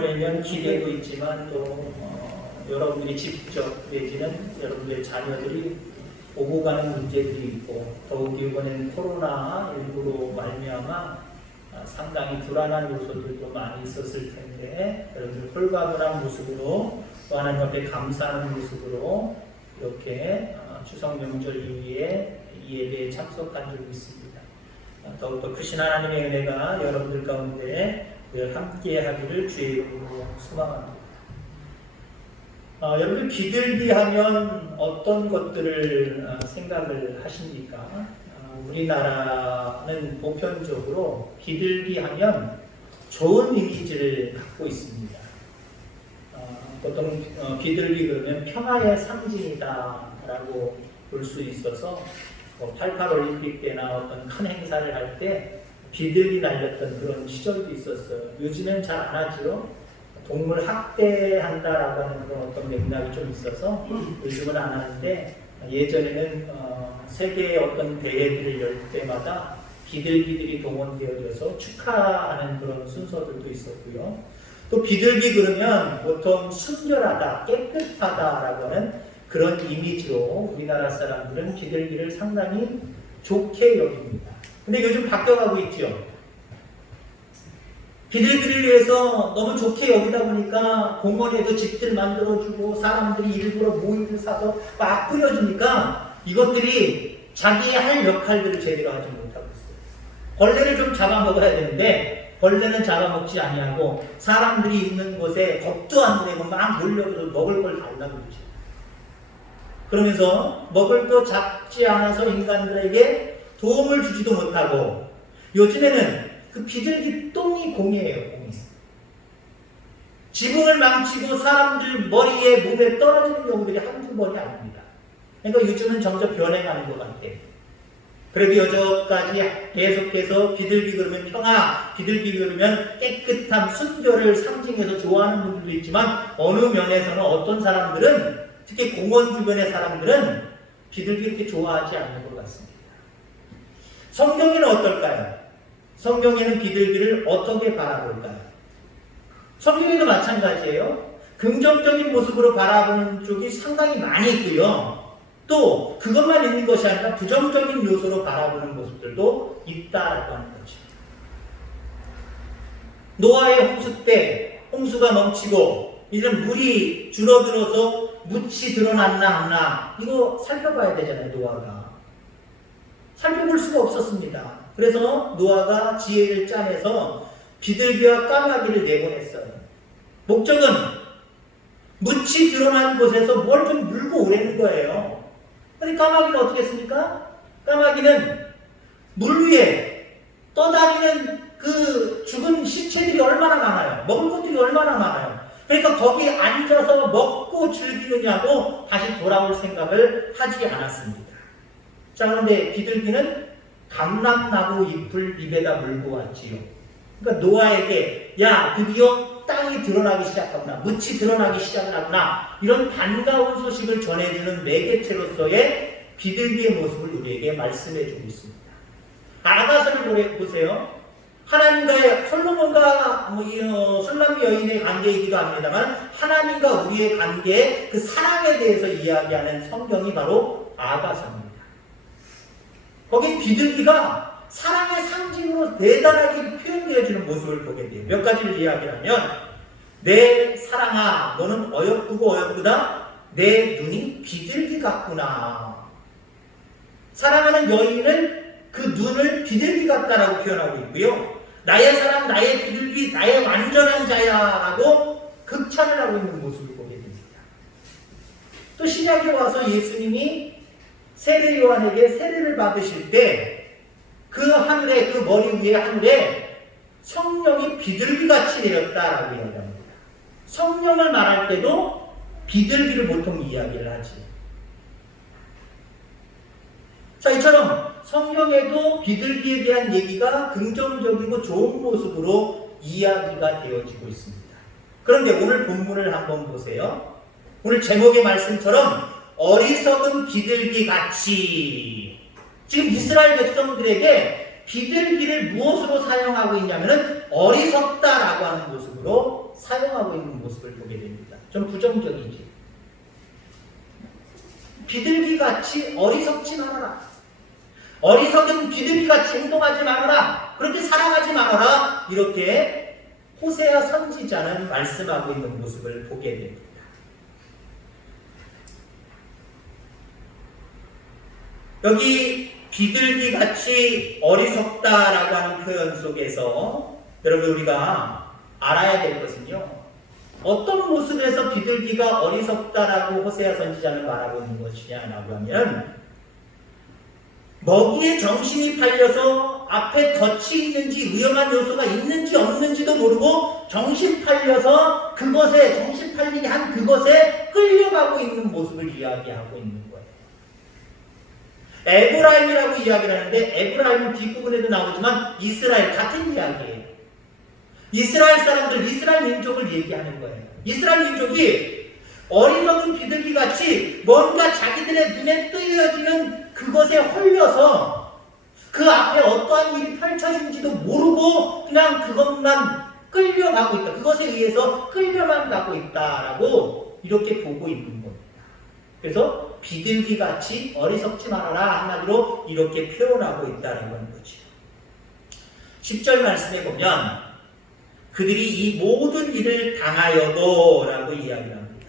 보내면 기대도 있지만 또 여러분들이 직접 내지는 여러분들의 자녀들이 오고 가는 문제들이 있고 더욱이 이번엔 코로나19로 말미암아 상당히 불안한 요소들도 많이 있었을 텐데 여러분들 홀가분한 모습으로 또 하나님 앞에 감사하는 모습으로 이렇게 추석 명절 이후에 이 예배에 참석한 적이 있습니다. 더욱더 크신 하나님의 은혜가 여러분들 가운데 늘 함께 하기를 주의 이름으로 소망합니다. 여러분 비둘기 하면 어떤 것들을 생각을 하십니까? 우리나라는 보편적으로 비둘기 하면 좋은 이미지를 갖고 있습니다. 보통 비둘기 그러면 평화의 상징이다 라고 볼 수 있어서 88 올림픽 때나 어떤 큰 행사를 할 때 비둘기 날렸던 그런 시절도 있었어요. 요즘엔 잘 안 하죠. 동물 학대한다라고 하는 그런 어떤 맥락이 좀 있어서 요즘은 안 하는데 예전에는 세계의 어떤 대회들을 열 때마다 비둘기들이 동원되어져서 축하하는 그런 순서들도 있었고요. 또 비둘기 그러면 보통 순결하다, 깨끗하다라고 하는 그런 이미지로 우리나라 사람들은 비둘기를 상당히 좋게 여깁니다. 근데 요즘 바뀌어가고 있죠. 비둘기를 위해서 너무 좋게 여기다 보니까 공원에도 집들 만들어주고 사람들이 일부러 모이를 사서 막 뿌려주니까 이것들이 자기의 할 역할들을 제대로 하지 못하고 있어요. 벌레를 좀 잡아먹어야 되는데 벌레는 잡아먹지 아니하고 사람들이 있는 곳에 겁도 안 내고 막 몰려서 먹을 걸 달라고 그러죠. 그러면서 먹을 거 잡지 않아서 인간들에게 도움을 주지도 못하고 요즘에는 그 비둘기 똥이 공이에요. 공이. 지붕을 망치고 사람들 머리에 몸에 떨어지는 경우들이 한두 번이 아닙니다. 그러니까 요즘은 점점 변해가는 것 같아요. 그래도 여전까지 계속해서 비둘기 그러면 평화, 비둘기 그러면 깨끗함, 순결을 상징해서 좋아하는 분들도 있지만 어느 면에서는 어떤 사람들은 특히 공원 주변의 사람들은 비둘기 이렇게 좋아하지 않는 것 같습니다. 성경에는 어떨까요? 성경에는 비둘기를 어떻게 바라볼까요? 성경에도 마찬가지예요. 긍정적인 모습으로 바라보는 쪽이 상당히 많이 있고요. 또 그것만 있는 것이 아니라 부정적인 요소로 바라보는 모습들도 있다라고 하는 거죠. 노아의 홍수 때 홍수가 넘치고 이제 물이 줄어들어서 묻이 드러났나 안 나 이거 살펴봐야 되잖아요. 노아가. 살펴볼 수가 없었습니다. 그래서 노아가 지혜를 짜내서 비둘기와 까마귀를 내보냈어요. 목적은 묻이 드러난 곳에서 뭘 좀 물고 오라는 거예요. 근데 까마귀는 어떻게 했습니까? 까마귀는 물 위에 떠다니는 그 죽은 시체들이 얼마나 많아요. 먹을 것들이 얼마나 많아요. 그러니까 거기 앉아서 먹고 즐기느냐고 다시 돌아올 생각을 하지 않았습니다. 자, 그런데 비둘기는 감람나무 잎을 입에다 물고 왔지요. 그러니까 노아에게 야 드디어 땅이 드러나기 시작하구나. 묻이 드러나기 시작을 하구나. 이런 반가운 소식을 전해주는 매개체로서의 비둘기의 모습을 우리에게 말씀해주고 있습니다. 아가서를 보세요. 하나님과의 솔로몬과 술람미 여인의 관계이기도 합니다만 하나님과 우리의 관계의 그 사랑에 대해서 이야기하는 성경이 바로 아가서입니다. 거기 비둘기가 사랑의 상징으로 대단하게 표현되어지는 모습을 보게 돼요. 몇 가지를 이야기하면 내 사랑아 너는 어여쁘고 어여쁘다. 내 눈이 비둘기 같구나. 사랑하는 여인은 그 눈을 비둘기 같다라고 표현하고 있고요. 나의 사랑, 나의 비둘기, 나의 완전한 자야라고 극찬을 하고 있는 모습을 보게 됩니다. 또 신약에 와서 예수님이 세례 요한에게 세례를 받으실 때 그 하늘에, 그 머리 위에 하늘에 성령이 비둘기같이 내렸다라고 이야기합니다. 성령을 말할 때도 비둘기를 보통 이야기를 하지. 자, 이처럼 성경에도 비둘기에 대한 얘기가 긍정적이고 좋은 모습으로 이야기가 되어지고 있습니다. 그런데 오늘 본문을 한번 보세요. 오늘 제목의 말씀처럼 어리석은 비둘기같이 지금 이스라엘 백성들에게 비둘기를 무엇으로 사용하고 있냐면 어리석다라고 하는 모습으로 사용하고 있는 모습을 보게 됩니다. 좀 부정적이지. 비둘기같이 어리석지 말아라. 어리석은 비둘기같이 행동하지 말아라. 그렇게 살아가지 말아라. 이렇게 호세아 선지자는 말씀하고 있는 모습을 보게 됩니다. 여기 비둘기같이 어리석다라고 하는 표현 속에서 여러분 우리가 알아야 될 것은요. 어떤 모습에서 비둘기가 어리석다라고 호세아 선지자는 말하고 있는 것이냐라고 하면 먹이에 정신이 팔려서 앞에 덫이 있는지 위험한 요소가 있는지 없는지도 모르고 정신 팔려서 그것에 정신 팔리게 한 그것에 끌려가고 있는 모습을 이야기하고 있는 거예요. 에브라임이라고 이야기를 하는데 에브라임은 뒷부분에도 나오지만 이스라엘 같은 이야기예요. 이스라엘 사람들, 이스라엘 민족을 얘기하는 거예요. 이스라엘 민족이 어리석은 비둘기같이 뭔가 자기들의 눈에 뜨여지는 그것에 홀려서 그 앞에 어떠한 일이 펼쳐진지도 모르고 그냥 그것만 끌려가고 있다. 그것에 의해서 끌려만 가고 있다라고 이렇게 보고 있는 겁니다. 그래서 비둘기같이 어리석지 말아라 한마디로 이렇게 표현하고 있다는 거죠. 10절 말씀에 보면 그들이 이 모든 일을 당하여도 라고 이야기를 합니다.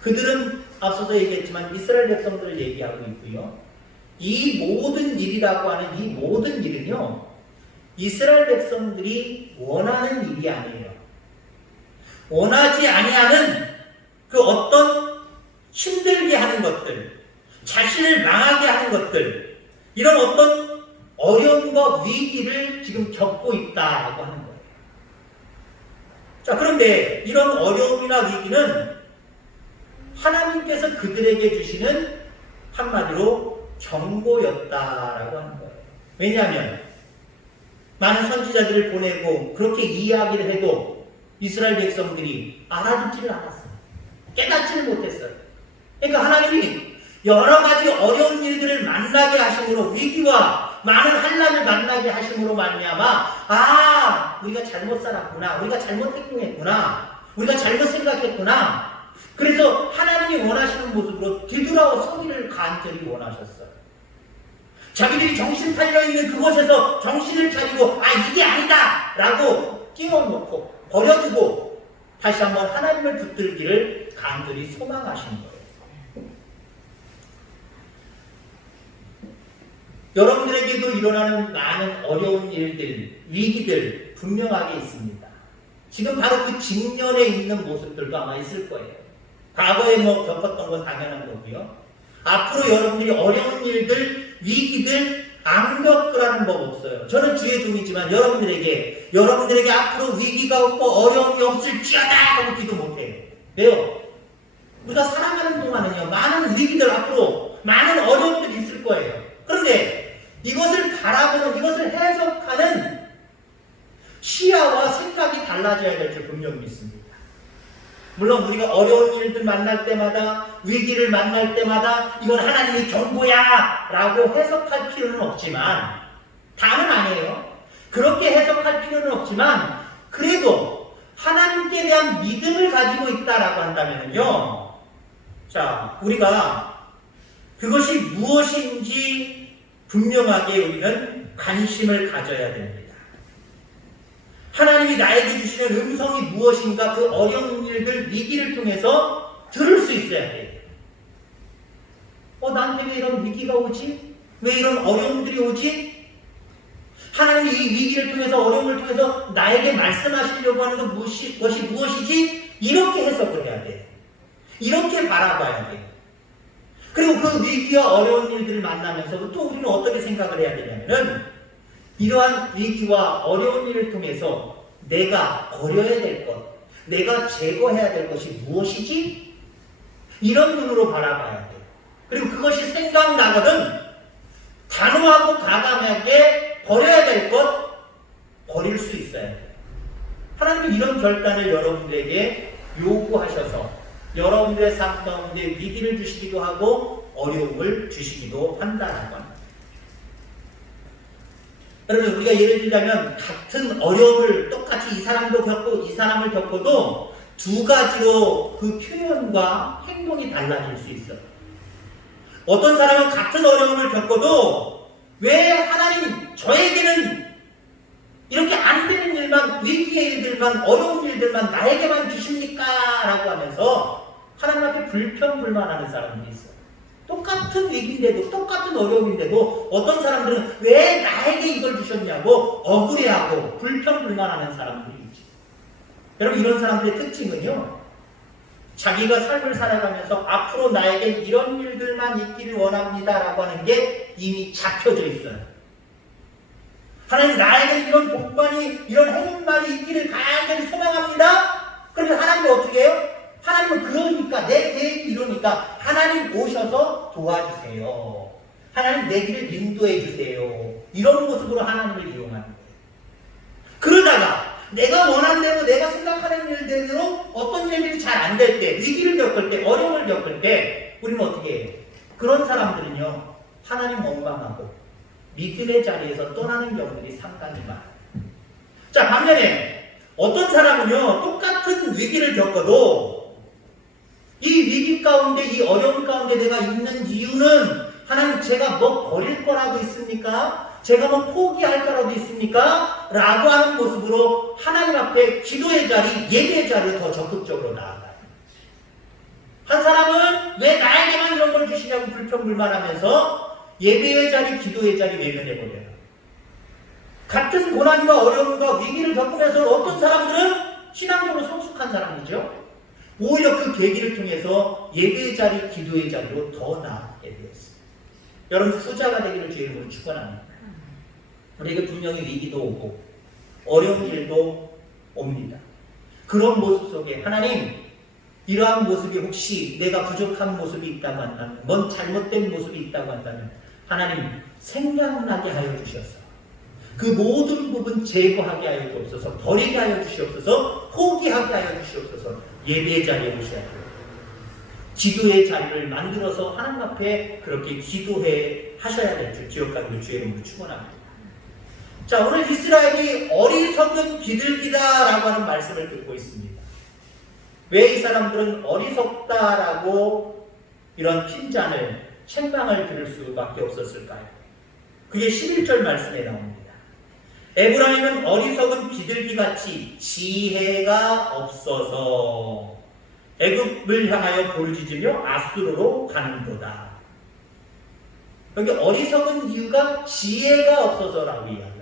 그들은 앞서서 얘기했지만 이스라엘 백성들을 얘기하고 있고요. 이 모든 일이라고 하는 이 모든 일은요. 이스라엘 백성들이 원하는 일이 아니에요. 원하지 아니하는 그 어떤 힘들게 하는 것들, 자신을 망하게 하는 것들, 이런 어떤 어려움과 위기를 지금 겪고 있다라고 하는 거예요. 자, 그런데 이런 어려움이나 위기는 하나님께서 그들에게 주시는 한마디로 경고였다라고 하는 거예요. 왜냐하면 많은 선지자들을 보내고 그렇게 이야기를 해도 이스라엘 백성들이 알아듣지를 않았어요. 깨닫지를 못했어요. 그러니까 하나님이 여러 가지 어려운 일들을 만나게 하심으로 위기와 많은 환난을 만나게 하심으로 말미암아 우리가 잘못 살았구나. 우리가 잘못 행동했구나. 우리가 잘못 생각했구나. 그래서 하나님이 원하시는 모습으로 뒤돌아와 서기를 간절히 원하셨어요. 자기들이 정신 팔려있는 그곳에서 정신을 차리고 이게 아니다! 라고 끼워놓고 버려두고 다시 한번 하나님을 붙들기를 간절히 소망하신 거예요. 여러분들에게도 일어나는 많은 어려운 일들, 위기들 분명하게 있습니다. 지금 바로 그 직면에 있는 모습들도 아마 있을 거예요. 과거에 겪었던 건 당연한 거고요. 앞으로 여러분들이 어려운 일들, 위기들 안 겪으라는 법 없어요. 저는 주의 종이지만 여러분들에게 앞으로 위기가 없고 어려움이 없을지어다 하고 기도 못해요. 왜요? 우리가 살아가는 동안은요, 많은 위기들 앞으로 많은 어려움들이 있을 거예요. 그런데 이것을 바라보는, 이것을 해석하는 시야와 생각이 달라져야 될 줄 분명히 믿습니다. 물론 우리가 어려운 일들 만날 때마다, 위기를 만날 때마다 이건 하나님의 경고야 라고 해석할 필요는 없지만, 다는 아니에요. 그렇게 해석할 필요는 없지만 그래도 하나님께 대한 믿음을 가지고 있다라고 한다면요, 자, 우리가 그것이 무엇인지 분명하게 우리는 관심을 가져야 됩니다. 하나님이 나에게 주시는 음성이 무엇인가, 그 어려운 일들, 위기를 통해서 들을 수 있어야 돼요. 나한테 왜 이런 위기가 오지? 왜 이런 어려움들이 오지? 하나님이 이 위기를 통해서, 어려움을 통해서 나에게 말씀하시려고 하는 것이 무엇이지? 이렇게 해석을 해야 돼요. 이렇게 바라봐야 돼요. 그리고 그 위기와 어려운 일들을 만나면서도 또 우리는 어떻게 생각을 해야 되냐면은, 이러한 위기와 어려운 일을 통해서 내가 버려야 될 것, 내가 제거해야 될 것이 무엇이지? 이런 눈으로 바라봐야 돼요. 그리고 그것이 생각나거든 단호하고 과감하게 버려야 될 것, 버릴 수 있어야 돼요. 하나님은 이런 결단을 여러분들에게 요구하셔서 여러분들의 삶 가운데 위기를 주시기도 하고 어려움을 주시기도 한다는 겁니다. 여러분 우리가 예를 들자면 같은 어려움을 똑같이 이 사람도 겪고 이 사람을 겪어도 두 가지로 그 표현과 행동이 달라질 수 있어요. 어떤 사람은 같은 어려움을 겪어도 왜 하나님 저에게는 이렇게 안 되는 일만, 위기의 일들만, 어려운 일들만 나에게만 주십니까? 라고 하면서 하나님 앞에 불평불만하는 사람들이 있어요. 똑같은 위기인데도, 똑같은 어려움인데도 어떤 사람들은 왜 나에게 이걸 주셨냐고 억울해하고 불평불만하는 사람들이 있죠. 여러분 이런 사람들의 특징은요, 자기가 삶을 살아가면서 앞으로 나에게 이런 일들만 있기를 원합니다 라고 하는 게 이미 잡혀져 있어요. 하나님 나에게 이런 복만이, 이런 행운만이 있기를 간절히 소망합니다. 그러면 하나님은 어떻게 해요? 하나님은 그러니까, 내 계획이 이러니까 하나님 오셔서 도와주세요. 하나님 내 길을 인도해 주세요. 이런 모습으로 하나님을 이용하는 거예요. 그러다가 내가 원하는 대로, 내가 생각하는 일대로 어떤 일들이 잘 안 될 때, 위기를 겪을 때, 어려움을 겪을 때 우리는 어떻게 해요? 그런 사람들은요, 하나님 원망하고 믿음의 자리에서 떠나는 경우들이 상당히 많아요. 자, 반면에 어떤 사람은요, 똑같은 위기를 겪어도 이 위기 가운데, 이 어려움 가운데 내가 있는 이유는 하나님 제가 뭐 버릴 거라도 있습니까? 제가 뭐 포기할 거라도 있습니까? 라고 하는 모습으로 하나님 앞에 기도의 자리, 예배의 자리로 더 적극적으로 나아가요. 한 사람은 왜 나에게만 이런 걸 주시냐고 불평불만하면서 예배의 자리, 기도의 자리 외면해버려요. 같은 고난과 어려움과 위기를 겪으면서 어떤 사람들은 신앙적으로 성숙한 사람이죠. 오히려 그 계기를 통해서 예배의 자리, 기도의 자리로 더 나아가게 되었어요. 여러분 후자가 되기를 주의 이름으로 축원합니다. 우리에게 분명히 위기도 오고 어려운 일도 옵니다. 그런 모습 속에 하나님, 이러한 모습이 혹시 내가 부족한 모습이 있다고 한다면, 뭔 잘못된 모습이 있다고 한다면 하나님 생각나게 하여 주셔서 그 모든 부분 제거하게 하여 주옵소서, 버리게 하여 주시옵소서, 포기하게 하여 주시옵소서. 예배의 자리에 오셔야 돼요. 기도의 자리를 만들어서 하나님 앞에 그렇게 기도해 하셔야 될 줄 기억하기를 주의 이름으로 축원합니다. 자, 오늘 이스라엘이 어리석은 비둘기다라고 하는 말씀을 듣고 있습니다. 왜 이 사람들은 어리석다라고 이런 핀잔을, 책망을 들을 수밖에 없었을까요? 그게 11절 말씀에 나옵니다. 에브라임은 어리석은 비둘기같이 지혜가 없어서 애굽을 향하여 부르짖으며 아수르로 가는도다. 여기 어리석은 이유가 지혜가 없어서라고 이야기합니다.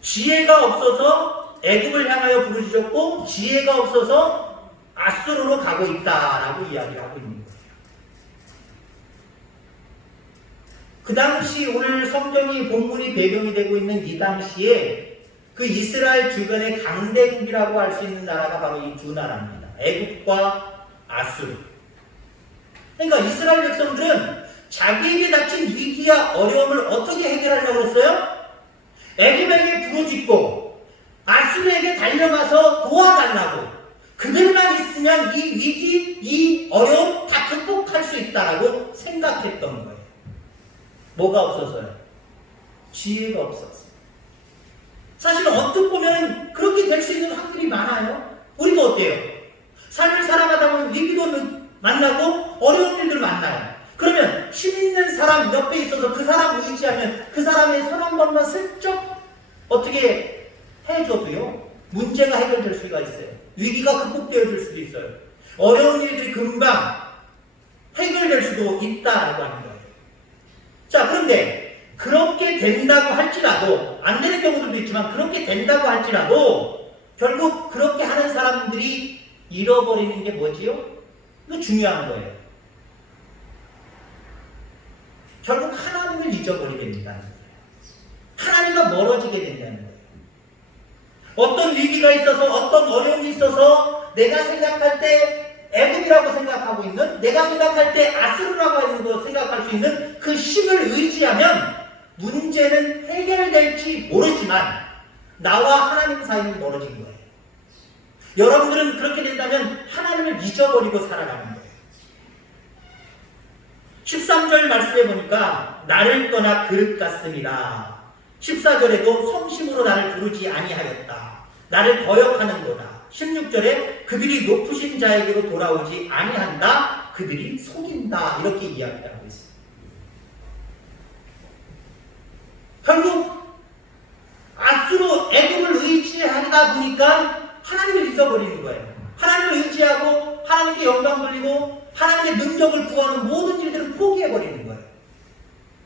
지혜가 없어서 애굽을 향하여 부르짖었고 지혜가 없어서 아수르로 가고 있다라고 이야기를 하고 있는 거예요. 그 당시 오늘 성경이 본문이 배경이 되고 있는 이 당시에 그 이스라엘 주변의 강대국이라고 할 수 있는 나라가 바로 이 두 나라입니다. 애굽과 아수르. 그러니까 이스라엘 백성들은 자기에게 닥친 위기와 어려움을 어떻게 해결하려고 했어요? 애굽에게 부르짖고 아수르에게 달려가서 도와달라고, 그들만 있으면 이 위기, 이 어려움 다 극복할 수 있다라고 생각했던 거예요. 뭐가 없어서요? 지혜가 없었어요. 사실은 어떻게 보면 그렇게 될 수 있는 확률이 많아요. 우리가 어때요? 삶을 살아가다 보면 위기도 만나고 어려운 일들을 만나요. 그러면 힘 있는 사람 옆에 있어서 그 사람 의지하면 그 사람의 손 한 번만 슬쩍 어떻게 해줘도요, 문제가 해결될 수가 있어요. 위기가 극복되어질 수도 있어요. 어려운 일들이 금방 해결될 수도 있다라고 하는 거예요. 자, 그런데 그렇게 된다고 할지라도, 안 되는 경우들도 있지만 그렇게 된다고 할지라도 결국 그렇게 하는 사람들이 잃어버리는 게 뭐지요? 이거 중요한 거예요. 결국 하나님을 잊어버리게 된다는 거예요. 하나님과 멀어지게 된다는 거예요. 어떤 위기가 있어서, 어떤 어려움이 있어서 내가 생각할 때 애굽이라고 생각하고 있는, 내가 생각할 때 아수르라고 하는 거 생각할 수 있는 그 힘을 의지하면 문제는 해결될지 모르지만 나와 하나님 사이는 멀어진 거예요. 여러분들은 그렇게 된다면 하나님을 잊어버리고 살아가는 거예요. 13절 말씀에 보니까 나를 떠나 그릇 같습니다. 14절에도 성심으로 나를 부르지 아니하였다. 나를 거역하는도다. 16절에 그들이 높으신 자에게로 돌아오지 아니한다. 그들이 속인다. 이렇게 이야기하고 있습니다. 결국 아수로 애굽을 의지하다 보니까 하나님을 잊어버리는 거예요. 하나님을 의지하고 하나님께 영광 돌리고 하나님의 능력을 구하는 모든 일들을 포기해버리는 거예요.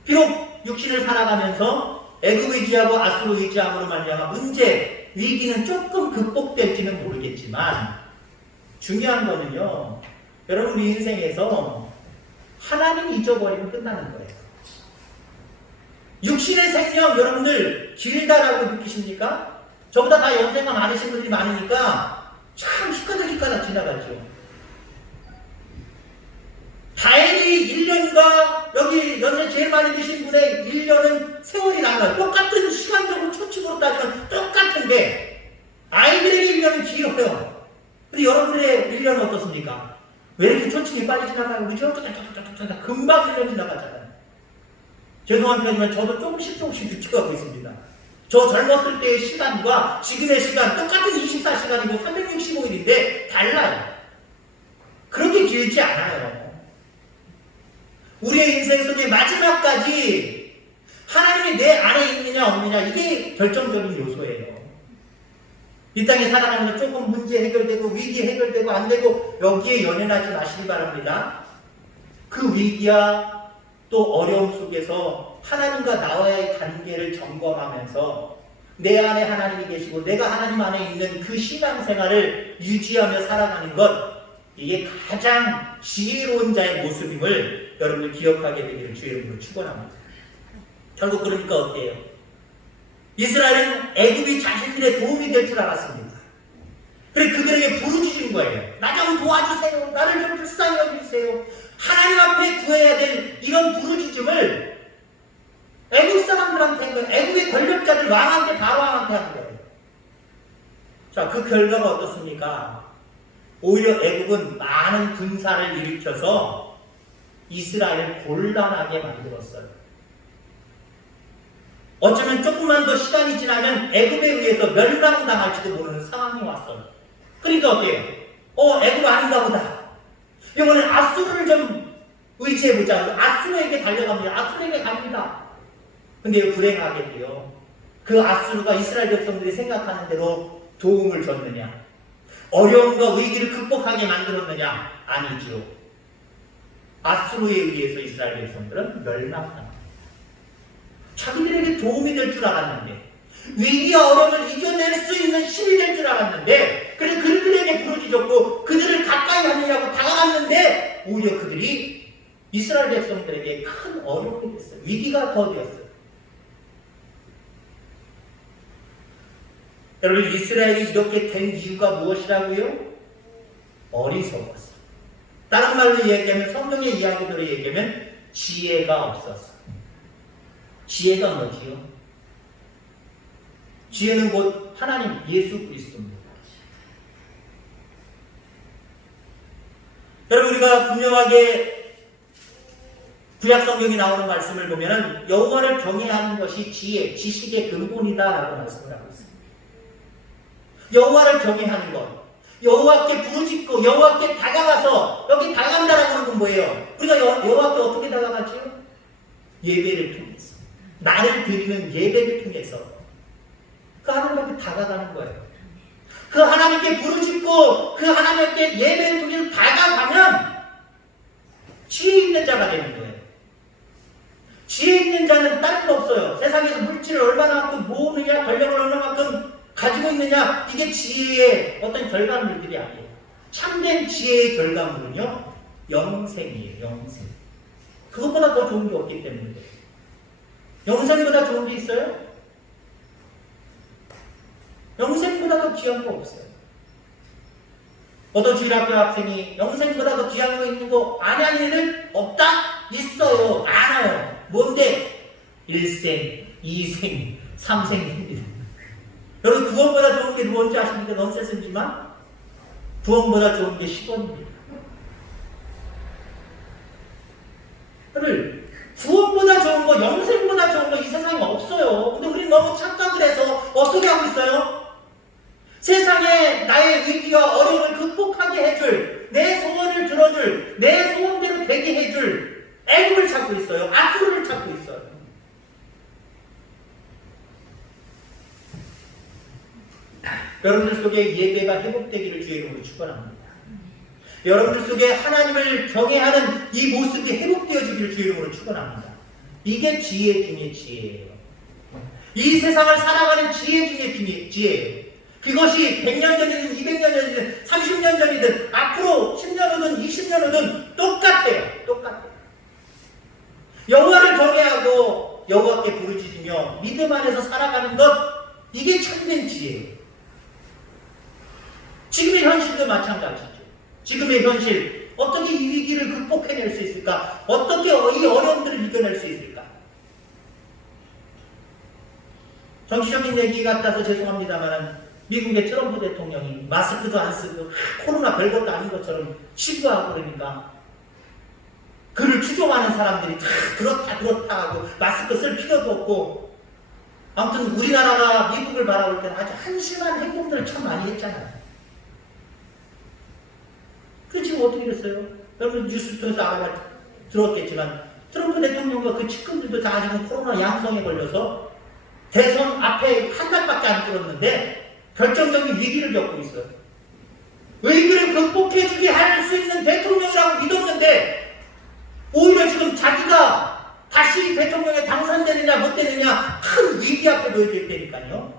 비록 육신을 살아가면서 애굽 의지하고 아수로 의지함으로 말미암아 문제, 위기는 조금 극복될지는 모르겠지만 중요한 거는요, 여러분 우리 인생에서 하나님 잊어버리면 끝나는 거예요. 육신의 생명 여러분들 길다라고 느끼십니까? 저보다 다 연세가 많으신 분들이 많으니까 참 휘까닥 지나가죠. 다행히 1년과 여기 연세 제일 많이 드신 분의 1년은 세월이 나가요. 똑같은 시간적으로 초축으로 따지면 똑같은데 아이들에게 1년은 길어요. 근데 여러분들의 1년은 어떻습니까? 왜 이렇게 초축이 빨리 지나가요? 그죠? 금방 1년 지나가잖아요. 죄송한 편이지만 저도 조금씩 늦춰가고 있습니다. 저 젊었을 때의 시간과 지금의 시간 똑같은 24시간이고 365일인데 달라요. 그렇게 길지 않아요. 우리의 인생 속의 마지막까지 하나님이 내 안에 있느냐 없느냐 이게 결정적인 요소예요. 이 땅에 살아가면서 조금 문제 해결되고 위기 해결되고 안 되고 여기에 연연하지 마시기 바랍니다. 그 위기와 또 어려움 속에서 하나님과 나와의 관계를 점검하면서 내 안에 하나님이 계시고 내가 하나님 안에 있는 그 신앙생활을 유지하며 살아가는 것, 이게 가장 지혜로운 자의 모습임을 여러분들 기억하게 되기를 주의 이름으로 축원합니다. 결국 그러니까 어때요? 이스라엘은 애굽이 자신들의 도움이 될 줄 알았습니다. 그래 그들에게 부르짖은 거예요. 나 좀 도와주세요. 나를 좀 불쌍히 여기주세요. 하나님 앞에 구해야 될 이런 부르짖음을 애굽 사람들한테 한 거예요. 애굽의 권력자들 왕한테 바로왕한테 한 거예요. 자, 그 결과가 어떻습니까? 오히려 애굽은 많은 군사를 일으켜서 이스라엘을 곤란하게 만들었어요. 어쩌면 조금만 더 시간이 지나면 애굽에 의해서 멸망당할지도 모르는 상황이 왔어요. 그러니까 어때요? 애굽 아닌가 보다. 이번엔 아수르를 좀 의지해보자. 아수르에게 달려갑니다. 아수르에게 갑니다. 근데 불행하게도요, 그 아수르가 이스라엘 백성들이 생각하는 대로 도움을 줬느냐? 어려움과 위기를 극복하게 만들었느냐? 아니지요. 아수르에 의해서 이스라엘 백성들은 멸망합니다. 자기들에게 도움이 될 줄 알았는데, 위기와 어려움을 이겨낼 수 있는 힘이 될 줄 알았는데, 그래 그들에게 부르짖었고 그들을 가까이 하느냐고 다가갔는데 오히려 그들이 이스라엘 백성들에게 큰 어려움이 됐어요. 위기가 더 되었어요. 여러분, 이스라엘이 이렇게 된 이유가 무엇이라고요? 어리석었어. 다른 말로 얘기하면, 성경의 이야기대로 얘기하면 지혜가 없었어. 지혜가 뭐지요? 지혜는 곧 하나님 예수 그리스도입니다. 여러분, 우리가 분명하게 구약 성경이 나오는 말씀을 보면은 여호와를 경외하는 것이 지혜, 지식의 근본이다라고 말씀을 하고 있습니다. 여호와를 경외하는 것, 여호와께 부르짖고 여호와께 다가가서, 여기 다가간다라고 하는 건 뭐예요? 우리가 여호와께 어떻게 다가가지요? 예배를 통해서, 나를 드리는 예배를 통해서 그 하나님 앞에 다가가는 거예요. 그 하나님께 부르짖고 그 하나님께 예배를 통해서 다가가면 지혜 있는 자가 되는 거예요. 지혜 있는 자는 다른 거 없어요. 세상에서 물질을 얼마나만큼 모으느냐, 권력을 얼마만큼 가지고 있느냐, 이게 지혜의 어떤 결과물들이 아니에요. 참된 지혜의 결과물은요, 영생이에요. 영생. 그것보다 더 좋은 게 없기 때문에. 영생보다 좋은 게 있어요? 영생보다 더 귀한 거 없어요. 어떤 주일학교 학생이 영생보다 더 귀한 거 있는 거 아냐는 일은 없다? 있어요. 많아요. 뭔데? 1생, 2생, 3생입니다. 여러분, 구원보다 좋은 게 뭔지 아십니까? 넌센스지만 구원보다 좋은 게 10원입니다. 오늘 구원보다 좋은 거, 영생보다 좋은 거 이 세상에 없어요. 근데 우리 너무 착각을 해서 어떻게 하고 있어요? 세상에 나의 위기와 어려움을 극복하게 해줄, 내 소원을 들어줄, 내 소원대로 되게 해줄 애국을 찾고 있어요. 악수를 찾고 있어요. 여러분들 속에 예배가 회복되기를 주의 이름으로 축원합니다. 여러분들 속에 하나님을 경외하는 이 모습이 회복되어지기를 주의 이름으로 축원합니다. 이게 지혜 중의 지혜예요. 이 세상을 살아가는 지혜 중의 지혜예요. 그것이 100년 전이든 200년 전이든 30년 전이든 앞으로 10년 후든 20년 후든 똑같아요. 똑같아요. 여호와를 경외하고 여호와께 부르짖으며 믿음 안에서 살아가는 것, 이게 참된 지혜예요. 지금의 현실도 마찬가지죠. 지금의 현실, 어떻게 이 위기를 극복해낼 수 있을까? 어떻게 이 어려움들을 이겨낼 수 있을까? 정치적인 얘기 같아서 죄송합니다만 미국의 트럼프 대통령이 마스크도 안 쓰고 코로나 별것도 아닌 것처럼 치부하고 그러니까 그를 추종하는 사람들이 다 그렇다 하고 마스크 쓸 필요도 없고, 아무튼 우리나라가 미국을 바라볼 때는 아주 한심한 행동들을 참 많이 했잖아요. 그 지금 어떻게 됐어요? 여러분 뉴스 통해서 들었겠지만 트럼프 대통령과 그 측근들도 다 지금 코로나 양성에 걸려서 대선 앞에 한 달밖에 안 들었는데 결정적인 위기를 겪고 있어요. 위기를 극복해주게 할 수 있는 대통령이라고 믿었는데 오히려 지금 자기가 다시 대통령에 당선되느냐 못 되느냐 큰 위기 앞에 놓여져 있다니까요.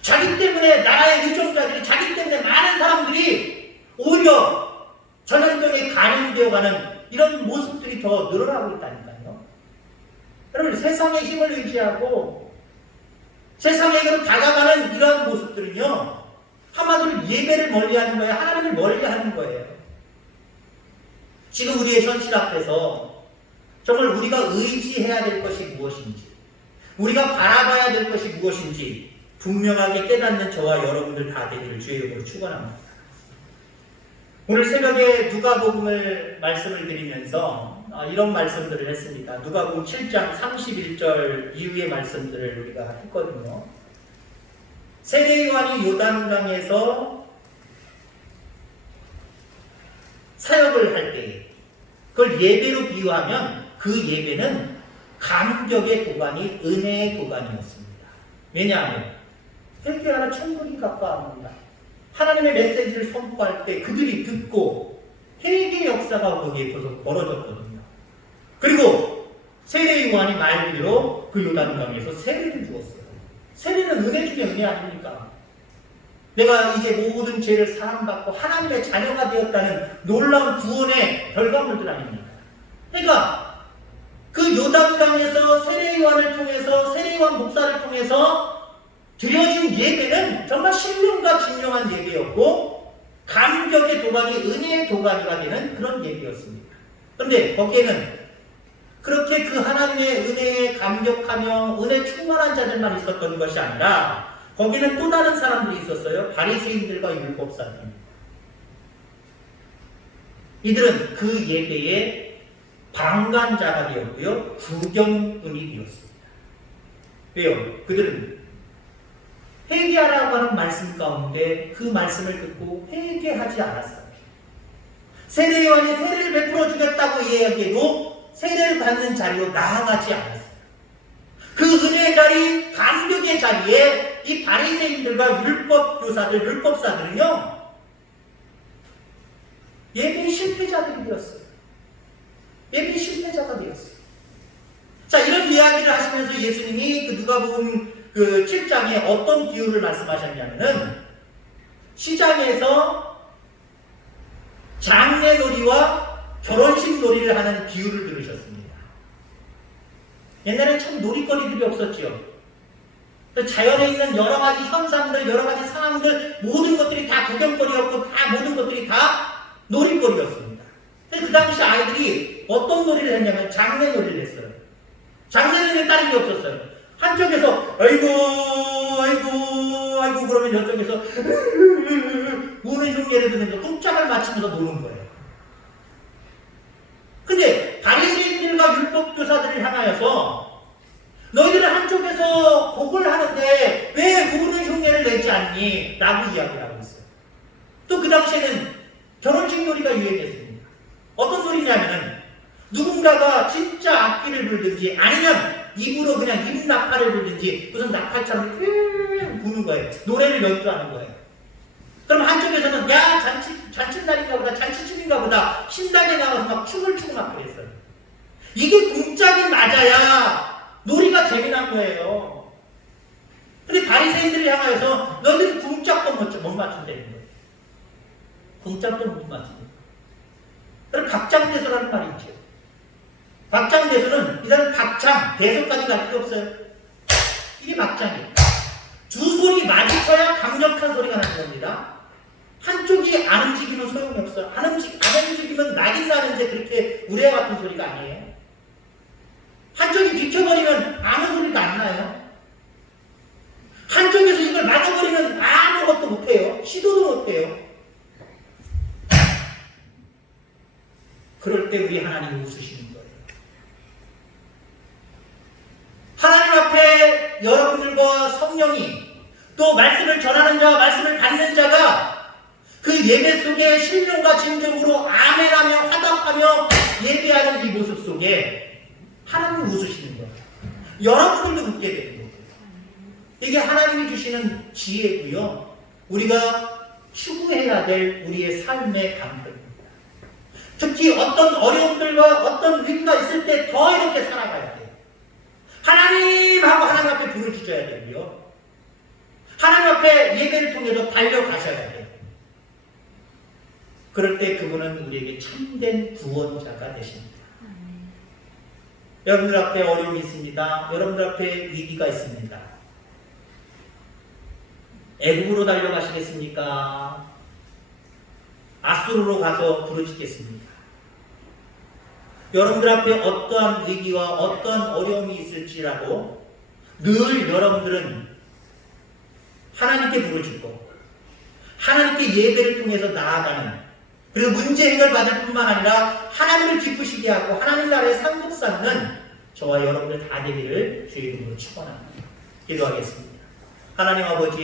자기 때문에 나라의 유정자들이, 자기 때문에 많은 사람들이 오히려 전염병에 감염되어가는 이런 모습들이 더 늘어나고 있다니까요. 여러분, 세상의 힘을 의지하고 세상에게로 다가가는 이런 모습들은요, 한마디로 예배를 멀리하는 거예요. 하나님을 멀리하는 거예요. 지금 우리의 현실 앞에서 정말 우리가 의지해야 될 것이 무엇인지, 우리가 바라봐야 될 것이 무엇인지 분명하게 깨닫는 저와 여러분들 다 되기를 주의 이름으로 축원합니다. 오늘 새벽에 누가복음을 말씀을 드리면서 이런 말씀들을 했습니다. 누가복음 7장 31절 이후의 말씀들을 우리가 했거든요. 세례요한이 요단강에서 사역을 할 때 그걸 예배로 비유하면 그 예배는 감격의 도가니, 은혜의 도가니였습니다. 왜냐하면 회개하라 천국이 가까워합니다. 하나님의 메시지를 선포할 때 그들이 듣고 회개 역사가 거기에 벌어졌거든요. 그리고 세례 요한이 말 그대로 그 요단강에서 세례를 주었어요. 세례는 은혜 중에 은혜 아닙니까? 내가 이제 모든 죄를 사함받고 하나님의 자녀가 되었다는 놀라운 구원의 결과물들 아닙니까? 그러니까 그 요단강에서 세례 요한을 통해서, 세례 요한 목사를 통해서 드려진 예배는 정말 신령과 진정한 예배였고 감격의 도가니, 은혜의 도가니가 되는 그런 예배였습니다. 그런데 거기에는 그렇게 그 하나님의 은혜에 감격하며 은혜 충만한 자들만 있었던 것이 아니라 거기는 또 다른 사람들이 있었어요. 바리새인들과 율법사들입니다. 이들은 그 예배의 방관자가 되었고요, 구경꾼이 되었습니다. 왜요? 그들은 회개하라고 하는 말씀 가운데 그 말씀을 듣고 회개하지 않았어요. 세례 요한이 세례를 베풀어 주겠다고 이야기해도 세례를 받는 자리로 나아가지 않았어요. 그 은혜의 자리, 감격의 자리에 이 바리새인들과 율법교사들, 율법사들은요, 예배 실패자들이 되었어요. 예배 실패자가 되었어요. 자, 이런 이야기를 하시면서 예수님이 그 누가복음 그 7장에 어떤 비유를 말씀하셨냐면은 시장에서 장례놀이와 결혼식 놀이를 하는 비유를 들으셨습니다. 옛날에 참 놀이거리들이 없었죠. 자연에 있는 여러 가지 현상들, 여러 가지 상황들, 모든 것들이 다 구경거리였고 다 모든 것들이 다 놀이거리였습니다. 근데 그 당시 아이들이 어떤 놀이를 했냐면 장례놀이를 했어요. 장례놀이는 다른 게 없었어요. 한쪽에서 아이고 그러면 저쪽에서 우는 흉내를 들으면서 뚝짝을 맞추면서 노는 거예요. 근데 바리새인들과 하나님께서 복을 하는데 왜 우는 흉내를 내지 않니? 라고 이야기를 하고 있어요. 또 그 당시에는 결혼식 놀이가 유행했습니다. 어떤 놀이냐면은 누군가가 진짜 악기를 불든지 아니면 입으로 그냥 입 나팔을 불든지 무슨 나팔처럼 부는 거예요. 노래를 연주하는 거예요. 그럼 한쪽에서는 야 잔칫날인가 보다 잔치집인가 보다 신나게 나와서 막 춤을 추고 막 그랬어요. 이게 공짝이 맞아야 놀이가 재미난 거예요. 근데 바리새인들을 향하여서 너희들은 궁짝도 못 맞춘다는 거예요. 궁짝도 못 맞춘다. 그럼 박장대소라는 말이 있죠. 박장대소는 이 사람 박장, 대소까지 갈 필요 없어요. 이게 박장이에요. 두 소리 마주쳐야 강력한 소리가 나는 겁니다. 한쪽이 안 움직이면 소용이 없어요. 안 움직이면 나긴 나는데 그렇게 우레와 같은 소리가 아니에요. 한쪽이 비켜버리면 아무 소리도 안 나요. 한쪽에서 이걸 막아버리면 아무것도 못해요. 시도도 못해요. 그럴 때 우리 하나님이 웃으시는 거예요. 하나님 앞에 여러분들과 성령이 또 말씀을 전하는 자와 말씀을 받는 자가 그 예배 속에 신령과 진정으로 아멘하며 화답하며 예배하는 이 모습 속에 하나님이 웃으시는 거예요. 여러분들도 웃게 되는 거예요. 이게 하나님이 주시는 지혜고요. 우리가 추구해야 될 우리의 삶의 방법입니다. 특히 어떤 어려움들과 어떤 위기가 있을 때 더 이렇게 살아가야 돼요. 하나님 하고 하나님 앞에 부르짖어야 되고요. 하나님 앞에 예배를 통해서 달려가셔야 돼요. 그럴 때 그분은 우리에게 참된 구원자가 되십니다. 여러분들 앞에 어려움이 있습니다. 여러분들 앞에 위기가 있습니다. 애굽으로 달려가시겠습니까? 아수르로 가서 부르짖겠습니까? 여러분들 앞에 어떠한 위기와 어떠한 어려움이 있을지라도 늘 여러분들은 하나님께 부르짖고 하나님께 예배를 통해서 나아가는, 그리고 문제 해결받을 뿐만 아니라 하나님을 기쁘시게 하고 하나님 나라의 상급 쌓는 저와 여러분들 다 되기를 주의 이름으로 축원합니다. 기도하겠습니다. 하나님 아버지,